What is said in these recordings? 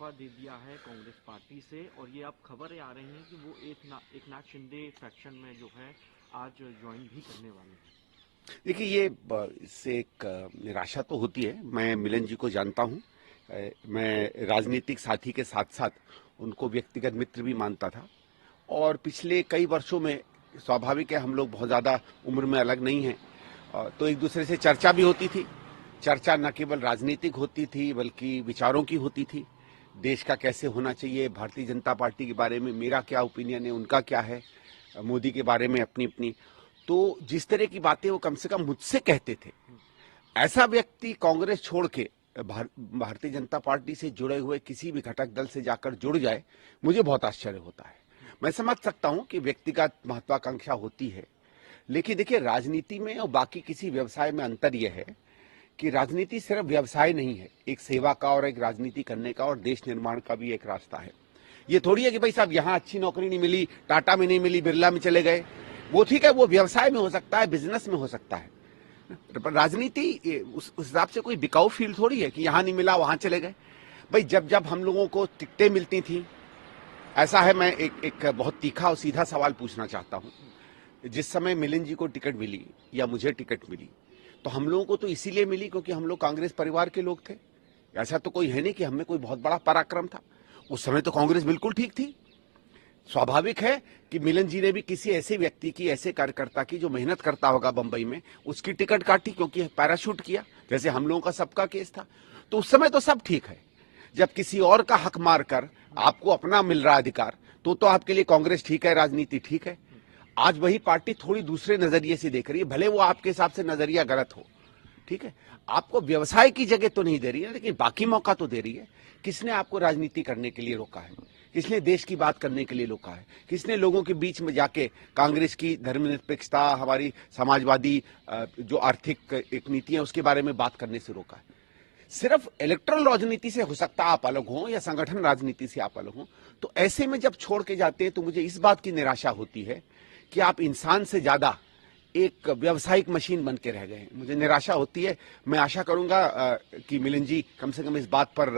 इस्तीफा दे दिया है कांग्रेस पार्टी से और ये अब खबरें आ रही हैं कि वो एकनाथ शिंदे फैक्शन में जो है आज ज्वाइन भी करने वाले हैं। देखिए ये इससे एक निराशा तो होती है। मैं मिलन जी को जानता हूँ। मैं राजनीतिक साथी के साथ साथ उनको व्यक्तिगत मित्र भी मानता था और पिछले कई वर्षों में स्वाभाविक है हम लोग बहुत ज़्यादा उम्र में अलग नहीं हैं, तो एक दूसरे से चर्चा भी होती थी। चर्चा न केवल राजनीतिक होती थी बल्कि विचारों की होती थी। देश का कैसे होना चाहिए, भारतीय जनता पार्टी के बारे में मेरा क्या ओपिनियन है, उनका क्या है, मोदी के बारे में अपनी अपनी। तो जिस तरह की बातें वो कम से कम मुझसे कहते थे, ऐसा व्यक्ति कांग्रेस छोड़ के भारतीय जनता पार्टी से जुड़े हुए किसी भी घटक दल से जाकर जुड़ जाए, मुझे बहुत आश्चर्य होता है। मैं समझ सकता हूं कि व्यक्तिगत महत्वाकांक्षा होती है, लेकिन देखिए राजनीति में और बाकी किसी व्यवसाय में अंतर यह है कि राजनीति सिर्फ व्यवसाय नहीं है, एक सेवा का और एक राजनीति करने का और देश निर्माण का भी एक रास्ता है। ये थोड़ी है कि भाई साहब यहाँ अच्छी नौकरी नहीं मिली, टाटा में नहीं मिली, बिरला में चले गए। वो ठीक है, वो व्यवसाय में हो सकता है, बिजनेस में हो सकता है, पर राजनीति उस हिसाब से कोई बिकाऊ फील्ड थोड़ी है कि यहाँ नहीं मिला वहां चले गए। भाई जब जब हम लोगों को टिकटें मिलती थी, ऐसा है, मैं एक बहुत तीखा और सीधा सवाल पूछना चाहता हूँ। जिस समय मिलिंद जी को टिकट मिली या मुझे टिकट मिली, तो हम लोगों को तो इसीलिए मिली क्योंकि हम लोग कांग्रेस परिवार के लोग थे। ऐसा तो कोई है नहीं कि हमें कोई बहुत बड़ा पराक्रम था। उस समय तो कांग्रेस बिल्कुल ठीक थी। स्वाभाविक है कि मिलन जी ने भी किसी ऐसे व्यक्ति की, ऐसे कार्यकर्ता की जो मेहनत करता होगा बंबई में, उसकी टिकट काटी क्योंकि पैराशूट किया, जैसे हम लोगों का सबका केस था। तो उस समय तो सब ठीक है। जब किसी और का हक मारकर आपको अपना मिल रहा अधिकार, तो आपके लिए कांग्रेस ठीक है, राजनीति ठीक है। आज वही पार्टी थोड़ी दूसरे नजरिए से देख रही है, भले वो आपके हिसाब से नजरिया गलत हो, ठीक है। आपको व्यवसाय की जगह तो नहीं दे रही है, लेकिन बाकी मौका तो दे रही है। किसने आपको राजनीति करने के लिए रोका है? किसने देश की बात करने के लिए रोका है? किसने लोगों के बीच में जाके कांग्रेस की धर्मनिरपेक्षता, हमारी समाजवादी जो आर्थिक एक नीति है उसके बारे में बात करने से रोका है? सिर्फ इलेक्ट्रल राजनीति से हो सकता आप अलग हो या संगठन राजनीति से आप अलग हो। तो ऐसे में जब छोड़ के जाते हैं तो मुझे इस बात की निराशा होती है कि आप इंसान से ज्यादा एक व्यावसायिक मशीन बन के रह गए हैं। मुझे निराशा होती है। मैं आशा करूंगा कि मिलिंद जी कम से कम इस बात पर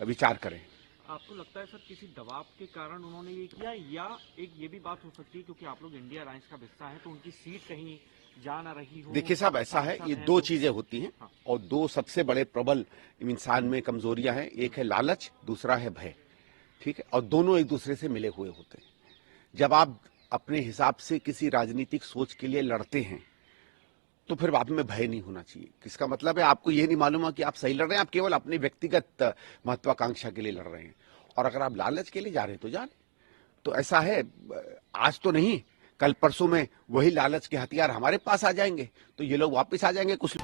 विचार करें। आपको लगता है सर किसी दबाव के कारण उन्होंने ये किया, या एक ये भी बात हो सकती है क्योंकि आप लोग इंडिया अलायंस का हिस्सा है तो उनकी सीट कहीं जा ना रही हो? देखिए साहब, ऐसा है, ये दो चीजें होती हैं। हाँ। और दो सबसे बड़े प्रबल इंसान में कमजोरियां हैं। एक है लालच, दूसरा है भय, ठीक है। और दोनों एक दूसरे से मिले हुए होते हैं। जब आप अपने हिसाब से किसी राजनीतिक सोच के लिए लड़ते हैं तो फिर आप में भय नहीं होना चाहिए। किसका मतलब है, आपको यह नहीं मालूम है कि आप सही लड़ रहे हैं, आप केवल अपनी व्यक्तिगत महत्वाकांक्षा के लिए लड़ रहे हैं। और अगर आप लालच के लिए जा रहे हैं तो जा रहे। तो ऐसा है, आज तो नहीं, कल परसों में वही लालच के हथियार हमारे पास आ जाएंगे, तो ये लोग वापस आ जाएंगे कुछ।